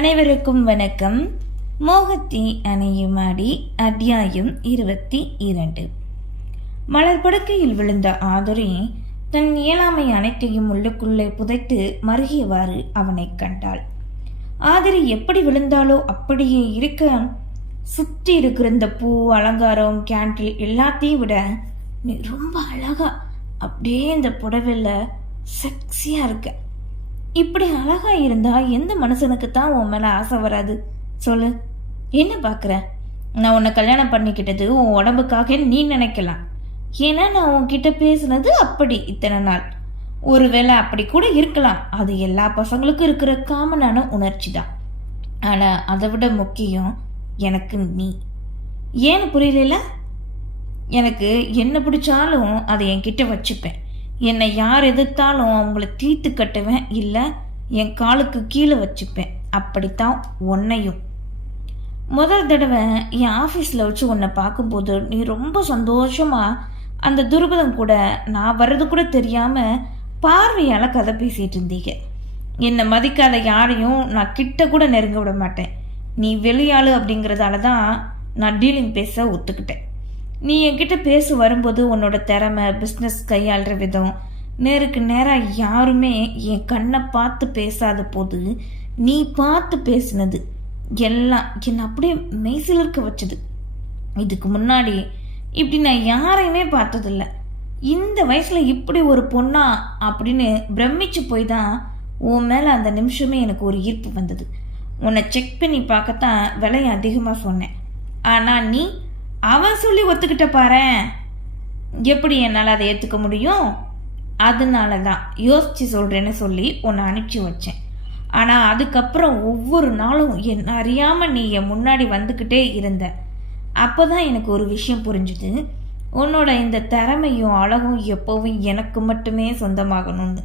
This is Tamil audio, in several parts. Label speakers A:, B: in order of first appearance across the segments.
A: அனைவருக்கும் வணக்கம். மோகத்தி அணையுமாடி அத்தியாயம் இருபத்தி இரண்டு. மலர் படுக்கையில் விழுந்த ஆதுரி தன் இயலாமை அனைத்தையும் உள்ளுக்குள்ளே புதைத்து மருகியவாறு அவனை கண்டாள். ஆதிரி எப்படி விழுந்தாலோ அப்படியே இருக்க சுற்றி இருக்கிற இந்த பூ அலங்காரம் கேண்டில் எல்லாத்தையும் விட நீ ரொம்ப அழகா அப்படியே இந்த புடவையில் செக்ஸியாக இருக்க. இப்படி அழகா இருந்தா எந்த மனுஷனுக்கு தான் உன் மேல ஆசை வராது? சொல்லு. என்ன பார்க்குற நான் உன்னை கல்யாணம் பண்ணிக்கிட்டது உன் உடம்புக்காக நீ நினைக்கலாம். ஏன்னா நான் உன்கிட்ட பேசுனது அப்படி இத்தனை நாள். ஒருவேளை அப்படி கூட இருக்கலாம். அது எல்லா பசங்களுக்கும் இருக்கிற காமனான உணர்ச்சி தான் ஆனால் அதை விட முக்கியம் எனக்கு நீ. ஏன்னு புரியல எனக்கு என்ன பிடிச்சாலும் அதை என்கிட்ட வச்சுப்பேன். என்னை யார் எதிர்த்தாலும் அவங்கள தீர்த்து கட்டுவேன் இல்லை என் காலுக்கு கீழே வச்சுப்பேன். அப்படித்தான் உன்னையும். முதல் தடவை என் ஆஃபீஸில் வச்சு உன்னை பார்க்கும்போது நீ ரொம்ப சந்தோஷமாக அந்த துருபதம் கூட நான் வர்றது கூட தெரியாமல் பார்வையால் கதை பேசிகிட்டு இருந்தீங்க. என்னை மதிக்காத யாரையும் நான் கிட்ட கூட நெருங்க விட மாட்டேன். நீ வெளியாளு அப்படிங்கிறதால தான் நான் டீலிங் பேச ஒத்துக்கிட்டேன். நீ என்கிட்ட பேச வரும்போது உன்னோட திறமை பிஸ்னஸ் கையாளுற விதம். நேருக்கு நேராக யாருமே என் கண்ணை பார்த்து பேசாத போது நீ பார்த்து பேசினது எல்லாம் என்னை அப்படியே மெய்சிலிருக்க வச்சது. இதுக்கு முன்னாடி இப்படி நான் யாரையுமே பார்த்ததில்ல. இந்த வயசில் இப்படி ஒரு பொண்ணா அப்படின்னு பிரமிச்சு போய் தான் உன் மேலே அந்த நிமிஷமே எனக்கு ஒரு ஈர்ப்பு வந்தது. உன்னை செக் பண்ணி பார்க்கத்தான் விலையை அதிகமாக சொன்னேன். ஆனால் நீ அவன் சொல்லி ஒத்துக்கிட்ட பாரு எப்படி என்னால் அதை ஏற்றுக்க முடியும்? அதனால தான் யோசித்து சொல்கிறேன்னு சொல்லி உன்னை அனுப்பிச்சி வச்சேன். ஆனால் அதுக்கப்புறம் ஒவ்வொரு நாளும் என் அறியாமல் நீ என் முன்னாடி வந்துக்கிட்டே இருந்த. அப்போ தான் எனக்கு ஒரு விஷயம் புரிஞ்சுது. உன்னோட இந்த திறமையும் அழகும் எப்போவும் எனக்கு மட்டுமே சொந்தமாகணும்னு.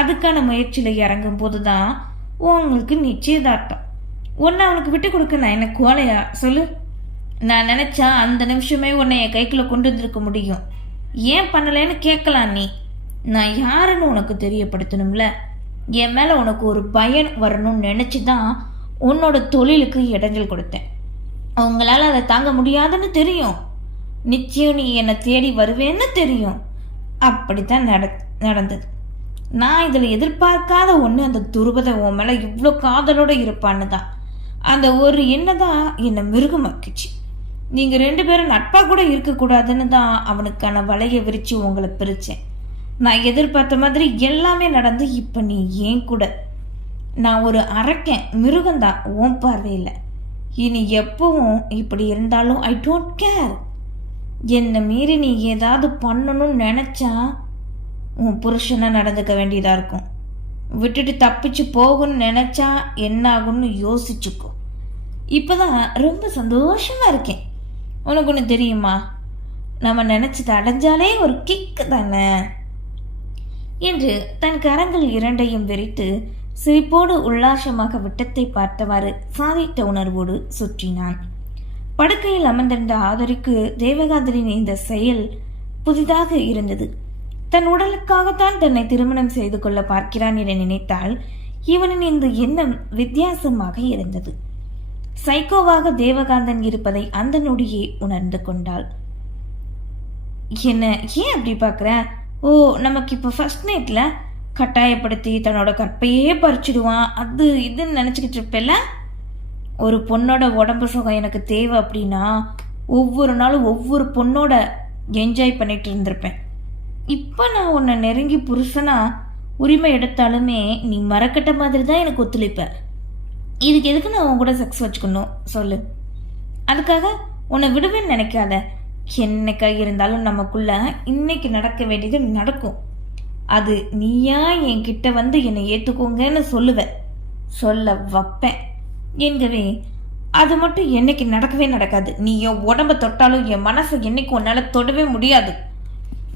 A: அதுக்கான முயற்சியில் இறங்கும் போது தான் உங்களுக்கு நிச்சயதார்த்தம். ஒன்று அவனுக்கு விட்டு கொடுக்க நான் என்ன கோலையா சொல்லு. நான் நினச்சா அந்த நிமிஷமே உன்னை என் கைக்குள்ள கொண்டு வந்திருக்க முடியும். ஏன் பண்ணலைன்னு கேட்கலாம் நீ. நான் யாருன்னு உனக்கு தெரியப்படுத்தணும்ல? என் மேலே உனக்கு ஒரு பயன் வரணும்னு நினச்சி தான் உன்னோட தொழிலுக்கு இடைஞ்சல் கொடுத்தேன். அவங்களால அதை தாங்க முடியாதுன்னு தெரியும். நிச்சயம் நீ என்னை தேடி வருவேன்னு தெரியும். அப்படித்தான் நட நடந்தது. நான் இதில் எதிர்பார்க்காத ஒன்று அந்த துருபதை உன் மேலே இவ்வளோ காதலோடு இருப்பான்னு தான். அந்த ஒரு எண்ணம் தான் என்னை மிருகமாக்குச்சு. நீங்கள் ரெண்டு பேரும் நட்பாக கூட இருக்கக்கூடாதுன்னு தான் அவனுக்கான வலையை விரித்து உங்களை பிரித்தேன் நான் எதிர்பார்த்த மாதிரி எல்லாமே நடந்து இப்போ நீ ஏன் கூட? நான் ஒரு அரக்கன் மிருகந்தான் உன் பார்வையில். இனி எப்பவும் இப்படி இருந்தாலும் ஐ டோன்ட் கேர் என்னை மீறி நீ ஏதாவது பண்ணணும்னு நினச்சா உன் புருஷனை நடந்துக்க வேண்டியதாக இருக்கும். விட்டுட்டு தப்பிச்சு போகணும்னு நினச்சா என்ன ஆகும்னு யோசிச்சுக்கோ. இப்போதான் ரொம்ப சந்தோஷமாக இருக்கேன். உனக்கு ஒன்று தெரியுமா? நம்ம நினச்சது அடைஞ்சாலே ஒரு கிக்கு தானே? என்று தன் கரங்கள் இரண்டையும் விரித்து சிரிப்போடு உல்லாசமாக விட்டத்தை பார்த்தவாறு சாதித்த உணர்வோடு சுற்றினான். படுக்கையில் அமர்ந்திருந்த ஆதரிக்கு தேவகாதரின் இந்த செயல் புதிதாக இருந்தது. தன் உடலுக்காகத்தான் தன்னை திருமணம் செய்து கொள்ள பார்க்கிறான் என நினைத்தால் இவனின் இந்த எண்ணம் வித்தியாசமாக இருந்தது. சைக்கோவாக தேவகாந்தன் இருப்பதை அந்த நொடியே உணர்ந்து கொண்டாள். என்ன ஏன் அப்படி பார்க்குற? ஓ நமக்கு இப்போ ஃபர்ஸ்ட் நைட்டில் கட்டாயப்படுத்தி தன்னோட கற்பையே பறிச்சிடுவான். அது இதுன்னு நினச்சிக்கிட்டு இருப்பேல்ல? ஒரு பொண்ணோட உடம்பு சுகம் எனக்கு தேவை அப்படின்னா ஒவ்வொரு நாளும் ஒவ்வொரு பொண்ணோட என்ஜாய் பண்ணிட்டு இருந்திருப்பேன். இப்போ நான் உன்னை நெருங்கி புருஷனா உரிமை எடுத்தாலுமே நீ மறக்கட்ட மாதிரி தான் எனக்கு ஒத்துழைப்பேன் இதுக்கு எதுக்கு நான் உன் கூட செக்ஸ் வச்சுக்கணும்? சொல்லு. அதுக்காக உன்னை விடுவேன்னு நினைக்காத. என்னைக்கா இருந்தாலும் நமக்குள்ள இன்னைக்கு நடக்க வேண்டியது நடக்கும். அது நீயா என்கிட்ட வந்து என்னை ஏற்றுக்கோங்கன்னு சொல்லுவேன் சொல்ல வைப்பேன். என்கவே அது மட்டும் என்னைக்கு நடக்கவே நடக்காது. நீ என் உடம்ப தொட்டாலும் என் மனசை என்னைக்கு உன்னால் தொடவே முடியாது.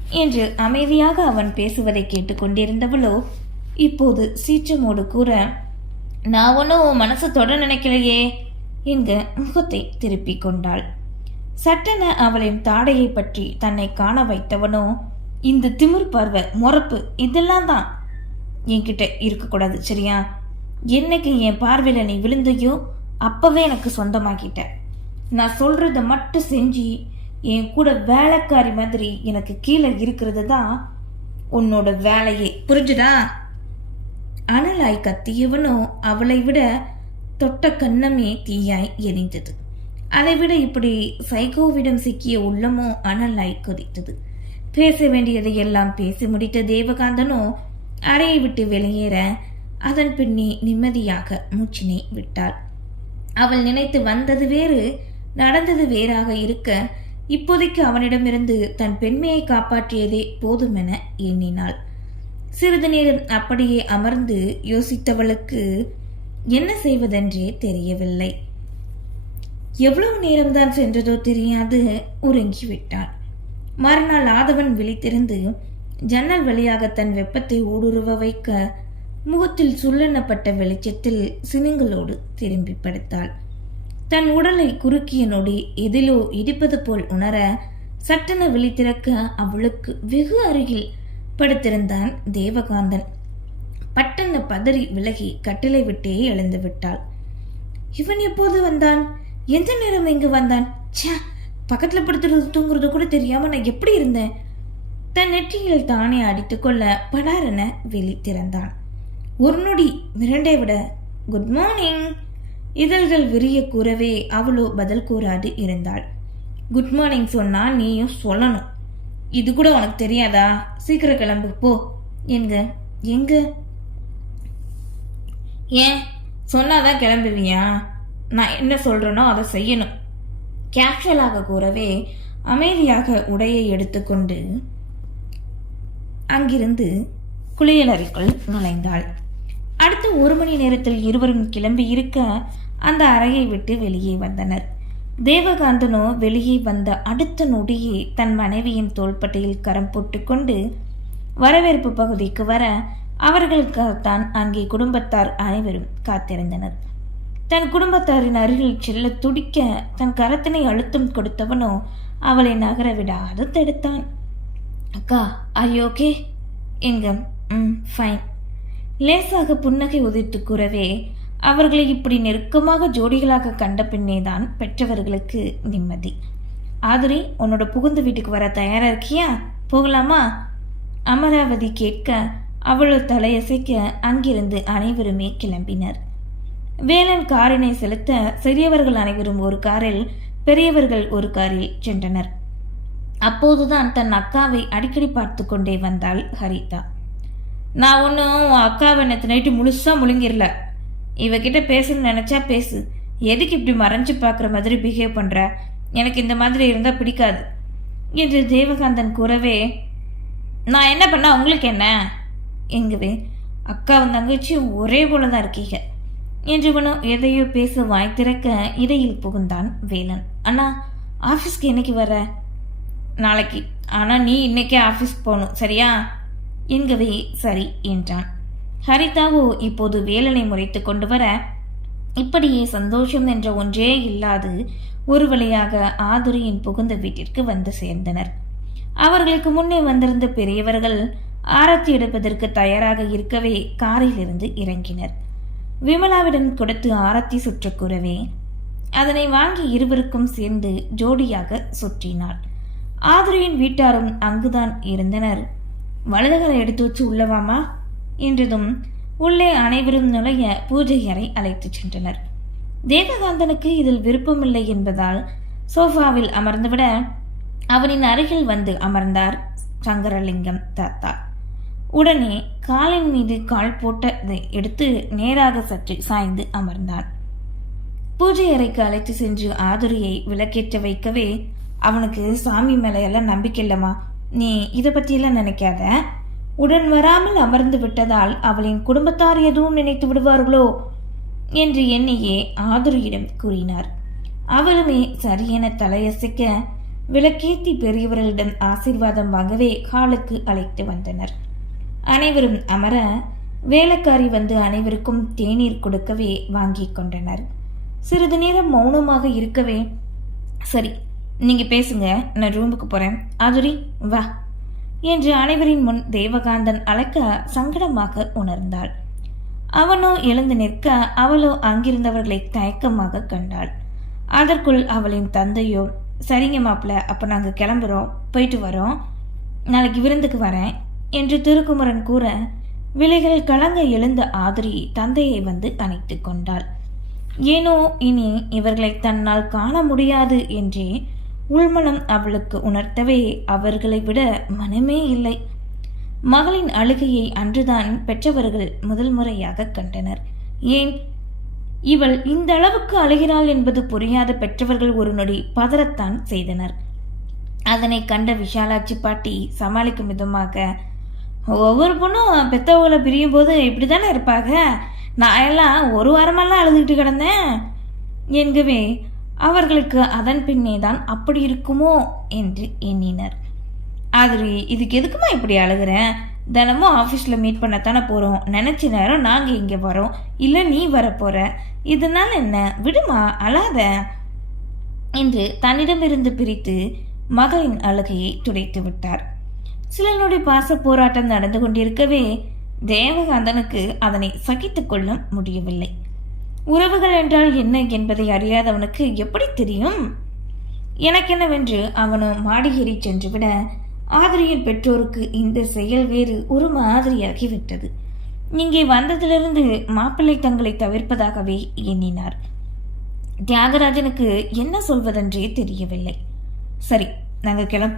A: என்று அமைதியாக அவன் பேசுவதை கேட்டுக்கொண்டிருந்தவளோ இப்போது சீற்றமோடு கூற நான் ஒன்றும் உன் மனசை தொட நினைக்கலையே என்க முகத்தை திருப்பி கொண்டாள். சட்டென அவளின் தாடையை பற்றி தன்னை காண வைத்தவனோ இந்த திமிர் பார்வை முறப்பு இதெல்லாம் தான். என்கிட்ட இருக்கக்கூடாது சரியா? என்னைக்கு என் பார்வையில் நீ விழுந்தையோ அப்போவே எனக்கு சொந்தமாக்கிட்ட. நான் சொல்கிறத மட்டும் செஞ்சு என் கூட வேலைக்காரி மாதிரி எனக்கு கீழே இருக்கிறது தான் உன்னோட வேலையே. புரிஞ்சுதா? அனலாய் கத்தியவனோ அவளை விட தொட்ட கன்னமே தீயாய் எரிந்தது. அதைவிட இப்படி சைகோவிடம் சிக்கிய உள்ளமோ அனலாய் கொதித்தது. பேச வேண்டியதை எல்லாம் பேசி முடித்த தேவகாந்தனோ அறையை விட்டு வெளியேற அதன் பின்னே நிம்மதியாக மூச்சினை விட்டாள். அவள் நினைத்து வந்தது வேறு நடந்தது வேறாக இருக்க இப்போதைக்கு அவனிடமிருந்து தன் பெண்மையை காப்பாற்றியதே போதுமென எண்ணினாள். சிறிது நேரம் அப்படியே அமர்ந்து யோசித்தவளுக்கு என்ன செய்வதென்றே தெரியவில்லை. எவ்வளவு நேரம்தான் சென்றதோ தெரியாது உறங்கிவிட்டான் மறுநாள் ஆதவன் விழித்திருந்து ஜன்னல் வழியாக தன் வெப்பத்தை ஊடுருவ வைக்க முகத்தில் சுள்ளெண்ணப்பட்ட வெளிச்சத்தில் சினுங்களோடு திரும்பி படுத்தாள். தன் உடலை குறுக்கிய நொடி எதிலோ இடிப்பது போல் உணர சட்டென விழித்திறக்க அவளுக்கு வெகு அருகில் படுத்திருந்தான் தேவகாந்தன். பட்டென பதறி விலகி கட்டிலை விட்டே எழுந்து விட்டாள். இவன் எப்போது வந்தான்? எந்த நேரம் இங்கு வந்தான்? ச்சே பக்கத்தில் படுத்துறது தூங்குறது கூட தெரியாம நான் எப்படி இருந்தேன்? தன் நெற்றியில் தானே அடித்துக்கொள்ள படாரென வெளி திறந்தான். ஒரு நொடி மிரண்டை விட குட் மார்னிங் இதழ்கள் விரிய கூறவே அவளோ பதில் கூறாது இருந்தாள். குட் மார்னிங் சொன்னா நீயும் சொல்லணும். இது கூட உனக்கு தெரியாதா? சீக்கிரம் கிளம்பு போ. எங்க? எங்க? ஏன்? சொன்னாதான் கிளம்புவியா? நான் என்ன சொல்றேனோ அதை செய்யணும். கேஷுவலாக கூறவே அமைதியாக உடையை எடுத்துக்கொண்டு அங்கிருந்து குளியலறைக்குள் நுழைந்தாள். அடுத்த ஒரு மணி நேரத்தில் இருவரும் கிளம்பி இருக்க அந்த அறையை விட்டு வெளியே வந்தனர். தேவகாந்தனோ வெளியே வந்த அடுத்த நொடியே தன் மனைவியின் தோள்பட்டையில் கரம் போட்டுக்கொண்டு வரவேற்பு பகுதிக்கு வர அவர்களுக்காகத்தான் அங்கே குடும்பத்தார் அனைவரும் காத்திருந்தனர். தன் குடும்பத்தாரின் அருகில் செல்ல துடிக்க தன் கரத்தினை அழுத்தம் கொடுத்தவனோ அவளை நகர விடாது தடுத்தான். அக்கா ஐ ஓகே எங்க ம் ஃபைன் லேசாக புன்னகை உதிர்த்து கூறவே அவர்களை இப்படி நெருக்கமாக ஜோடிகளாக கண்ட பின்னேதான் பெற்றவர்களுக்கு நிம்மதி. ஆதுரி உன்னோட புகுந்து வீட்டுக்கு வர தயாரா இருக்கியா போகலாமா? அமராவதி கேட்க அவளோ தலையசைக்க அங்கிருந்து அனைவருமே கிளம்பினர். வேலன் காரினை செலுத்த சிறியவர்கள் அனைவரும் ஒரு காரில் பெரியவர்கள் ஒரு காரில் சென்றனர். அப்போதுதான் தன் அக்காவை அடிக்கடி பார்த்து கொண்டே வந்தாள் ஹரிதா. நான் ஒன்றும் உன் அக்காவை நேற்று நைட்டு முழுசாக முழுங்கிடல இவகிட்ட பேசணும்னு நினச்சா பேசு. எதுக்கு இப்படி மறைஞ்சு பார்க்குற மாதிரி பிஹேவ் பண்ணுற எனக்கு இந்த மாதிரி இருந்தால் பிடிக்காது. என்று தேவகாந்தன் கூறவே நான் என்ன பண்ண உங்களுக்கு என்ன? எங்கவே அக்காவும் தங்கச்சியும் ஒரே போல தான் இருக்கீங்க என்றவனும் எதையோ பேச வாய் திறக்க இடையில் புகுந்தான் வேலன். அண்ணா ஆஃபீஸ்க்கு என்னைக்கு வர நாளைக்கு. ஆனால் நீ இன்னைக்கே ஆஃபீஸ் போகணும் சரியா? என்கவே சரி என்றான். ஹரிதாவோ இப்போது வேலனை முறைத்து கொண்டு வர இப்படியே சந்தோஷம் என்ற ஒன்றே இல்லாது ஒரு வழியாக ஆதுரியின் புகுந்த வீட்டிற்கு வந்து சேர்ந்தனர். அவர்களுக்கு முன்னே வந்திருந்த பெரியவர்கள் ஆரத்தி எடுப்பதற்கு தயாராக இருக்கவே காரிலிருந்து இறங்கினர். விமலாவிடம் கொடுத்து ஆரத்தி சுற்ற கூறவே அதனை வாங்கி இருவருக்கும் சேர்ந்து ஜோடியாக சுற்றினாள். ஆதுரியின் வீட்டாரும் அங்குதான் இருந்தனர். வலதுகளை எடுத்து வச்சு உள்ளவாமா? என்றதும் உள்ளே அனைவரும் நுழைய பூஜை அறை அழைத்துச் சென்றனர். தேவகாந்தனுக்கு இதில் விருப்பமில்லை என்பதால் சோஃபாவில் அமர்ந்துவிட அவனின் அருகில் வந்து அமர்ந்தார் சங்கரலிங்கம் தாத்தா. உடனே காலின் மீது கால் போட்டதை எடுத்து நேராக சற்று சாய்ந்து அமர்ந்தான். பூஜை அறைக்கு அழைத்து சென்று ஆதுரியை விளக்கேற்ற வைக்கவே அவனுக்கு சாமி மேலையெல்லாம் எல்லாம் நம்பிக்கை இல்லம்மா. நீ இதை பற்றியெல்லாம் நினைக்காத. உடன் வராமல் அமர்ந்து விட்டதால் அவளின் குடும்பத்தார் எதுவும் நினைத்து விடுவார்களோ என்று எண்ணியே ஆதுரியிடம் கூறினார். அவளுமே சரியென தலையசைக்க விளக்கேத்தி பெரியவர்களிடம் ஆசீர்வாதம் வாங்கவே காலுக்கு அழைத்து வந்தனர். அனைவரும் அமர வேலைக்காரி வந்து அனைவருக்கும் தேநீர் கொடுக்கவே வாங்கி கொண்டனர். சிறிது நேரம் மௌனமாக இருக்கவே சரி நீங்க பேசுங்க நான் ரூமுக்கு போறேன். ஆதுரி வா. என்று அனைவரின் முன் தேவகாந்தன் அழைக்க சங்கடமாக உணர்ந்தாள். அவனோ எழுந்து நிற்க அவளோ அங்கிருந்தவர்களை தயக்கமாக கண்டாள். அதற்குள் அவளின் தந்தையோ சரிங்க மாப்பிள்ள அப்போ நாங்கள் கிளம்புறோம் போயிட்டு வரோம். நாளைக்கு விருந்துக்கு வரேன் என்று திருக்குமரன் கூற விலைகள் கலங்க எழுந்த ஆதிரி தந்தையை வந்து அணைத்து கொண்டாள். ஏனோ இனி இவர்களை தன்னால் காண முடியாது என்றே உள்மனம் அவளுக்கு உணர்த்தவே அவர்களை விட மனமே இல்லை. மகளின் அழுகையை அன்றுதான் பெற்றவர்கள் முதல் முறையாக கண்டனர். ஏன்? இவள் இந்த அளவுக்கு அழுகிறாள் என்பது புரியாத பெற்றவர்கள் ஒரு நொடி பதறத்தான் செய்தனர். அதனை கண்ட விஷாலாட்சி பாட்டி சமாளிக்கும் விதமாக ஒவ்வொரு பொண்ணும் பெத்தவங்களை பிரியும் போது இப்படி தானே இருப்பாங்க நான் எல்லாம் ஒரு வாரமெல்லாம் அழுதுகிட்டு கிடந்தேன். என்கவே அவர்களுக்கு அதன் பின்னே தான் அப்படி இருக்குமோ என்று எண்ணினர். அது இதுக்கு எதுக்குமா இப்படி அழுகிறேன் தினமும் ஆஃபீஸில் மீட் பண்ணத்தானே போகிறோம் நினச்ச நேரம் நாங்கள் இங்கே வரோம். இல்லை நீ வரப்போகிற இதனால் என்ன? விடுமா அழாத. என்று தன்னிடமிருந்து பிரித்து மகளின் அழுகையை துடைத்து விட்டார். சிலனுடைய பாச போராட்டம் நடந்து கொண்டிருக்கவே தேவகாந்தனுக்கு அதனை சகித்து கொள்ள முடியவில்லை. உறவுகள் என்றால் என்ன என்பதை அறியாதவனுக்கு எப்படி தெரியும்? எனக்கென்னவென்று அவனும் மாடியேறி சென்றுவிட ஆதிரியின் பெற்றோருக்கு இந்த செயல் வேறு ஒரு மாதிரியாகிவிட்டது. இங்கே வந்ததிலிருந்து மாப்பிள்ளை தங்களை தவிர்ப்பதாகவே எண்ணினார். தியாகராஜனுக்கு என்ன சொல்வதென்றே தெரியவில்லை. சரி நாங்கள் கிளம்.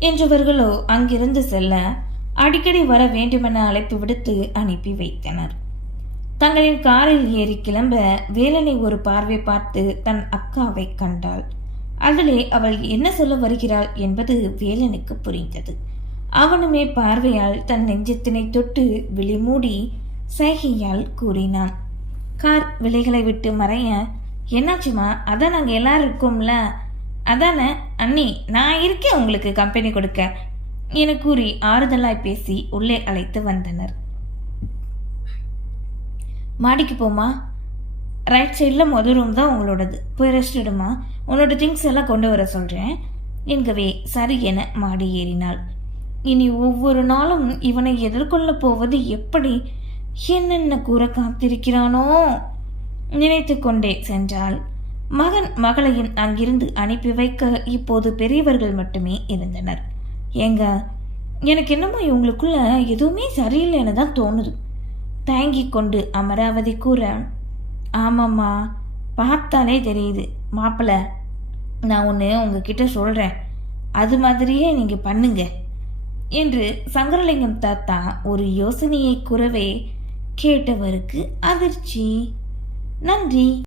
A: என்றவர்களோ அங்கிருந்து செல்ல அடிக்கடி வர வேண்டுமென அழைப்பு விடுத்து அனுப்பி வைத்தனர். தங்களின் காரில் ஏறி கிளம்ப வேலனை ஒரு பார்வை பார்த்து தன் அக்காவை கண்டாள். அதிலே அவள் என்ன சொல்ல வருகிறாள் என்பது வேலனுக்கு புரிந்தது. அவனுமே பார்வையால் தன் நெஞ்சத்தினை தொட்டு விழிமூடி சைகையால் கூறினான். கார் விலைகளை விட்டு மறைய. என்னாச்சுமா அதான் நாங்கள் எல்லாரும் இருக்கோம்ல. அதானே? அண்ணி நான் இருக்கேன் உங்களுக்கு கம்பெனி கொடுக்க. என கூறி ஆறுதலாய் பேசி உள்ளே அழைத்து வந்தனர். மாடிக்கு போமா ரைட் சைடில் மொதல் ரூம் தான் உங்களோடது. போய் ரெஸ்ட் எடுமா உன்னோட திங்ஸ் எல்லாம் கொண்டு வர சொல்கிறேன் என்கவே சரி என மாடி ஏறினாள். இனி ஒவ்வொரு நாளும் இவனை எதிர்கொள்ளப் போவது எப்படி? என்னென்ன கூற காத்திருக்கிறானோ? நினைத்து கொண்டே சென்றாள். மகன் மகளையும் அங்கிருந்து அனுப்பி வைக்க இப்போது பெரியவர்கள் மட்டுமே இருந்தனர். ஏங்க எனக்கு என்னமோ இவங்களுக்குள்ள எதுவுமே சரியில்லைன்னு தான் தோணுது. தயங்கி கொண்டு அமராவதி கூற ஆமாம்மா பார்த்தாலே தெரியுது. மாப்பிள்ள நான் ஒன்று உங்ககிட்ட சொல்கிறேன் அது மாதிரியே நீங்கள் பண்ணுங்க. என்று சங்கரலிங்கம் தாத்தா ஒரு யோசனையை கூறவே கேட்டவருக்கு அதிர்ச்சி. நன்றி.